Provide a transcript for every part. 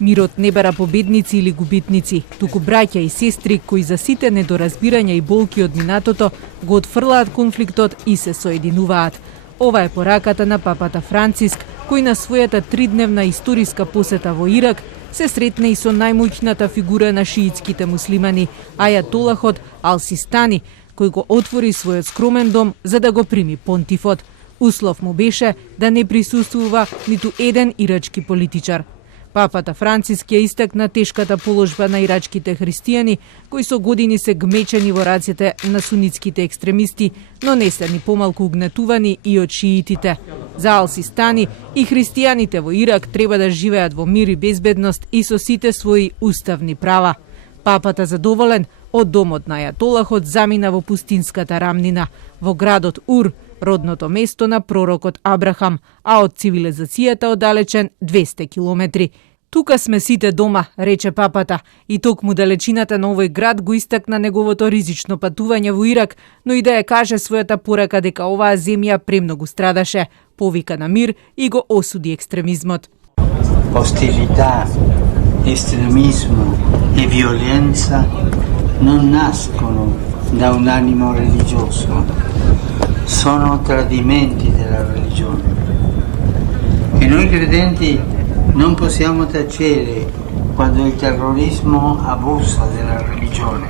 Мирот не бара победници или губитници, туку браќа и сестри кои за сите недоразбирања и болки од минатото го отфрлаат конфликтот и се соединуваат. Ова е пораката на папата Франциск, кој на својата 3-дневна историска посета во Ирак се сретне и со најмоќната фигура на шиитските муслимани, ајатолахот Ал-Систани, кој го отвори својот скромен дом за да го прими понтифот. Услов му беше да не присуствува ниту еден ирачки политичар. Папата Франциск ја истакна тешката положба на ирачките христијани, кои со години се гмечени во рацете на сунитските екстремисти, но не се ни помалку угнетувани и од шиитите. За Ал-Систани и христијаните во Ирак треба да живеат во мир и безбедност и со сите своји уставни права. Папата задоволен од домот на ајатолахот замина во пустинската рамнина, во градот Ур, родното место на пророкот Абрахам, а од цивилизацијата оддалечен 200 километри. Тука сме сите дома, рече папата, и токму далечината на овој град го истакна неговото ризично патување во Ирак, но и да ја каже својата порака дека оваа земја премногу страдаше, повика на мир и го осуди екстремизмот. Ostilità, estremismo e violenza non nascono da un animo religioso, sono tradimenti della religione. E noi credenti non possiamo tacere quando il terrorismo abusa della religione.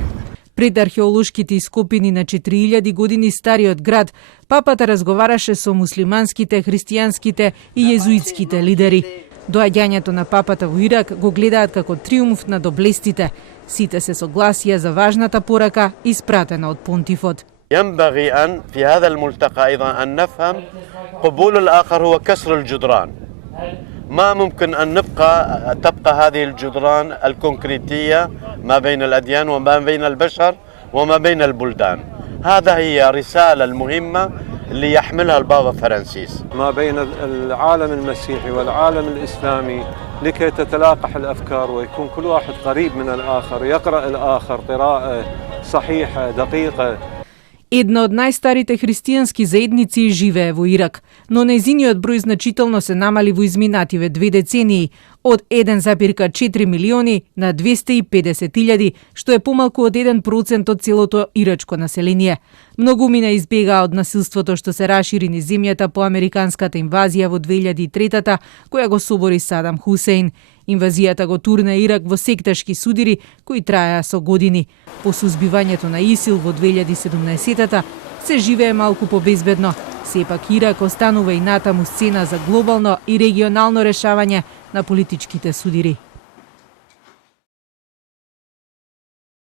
Пред археолошките ископини на 4000 години стариот град, папата разговараше со муслиманските, христијанските и језуитските лидери. Доаѓањето на папата во Ирак го гледаат како триумф на доблестите. Сите се согласија за важната порака испратена од понтифот. ينبغي أن في هذا الملتقى أيضا أن نفهم قبول الآخر هو كسر الجدران. ما ممكن أن تبقى هذه الجدران الكونكريتية ما بين الأديان وما بين البشر وما بين البلدان. هذا هي رسالة المهمة اللي يحملها البابا فرانسيس ما بين العالم المسيحي والعالم الإسلامي لكي تتلاقح الأفكار ويكون كل واحد قريب من الآخر، يقرأ الآخر قراءة صحيحة دقيقة. Една од најстарите христијански заедници живее во Ирак, но нејзиниот број значително се намали во изминативе 2 децении, од 1,4 милиони на 250.000, што е помалку од 1% од целото ирачко население. Многумина избегаа од насилството што се рашири низ земјата по американската инвазија во 2003-та, која го собори Садам Хусеин. Инвазијата го турна Ирак во секташки судири кои траеа со години. По сузбивањето на ИСИЛ во 2017-та се живее малку побезбедно. Сепак Ирак останува и натаму сцена за глобално и регионално решавање на политичките судири.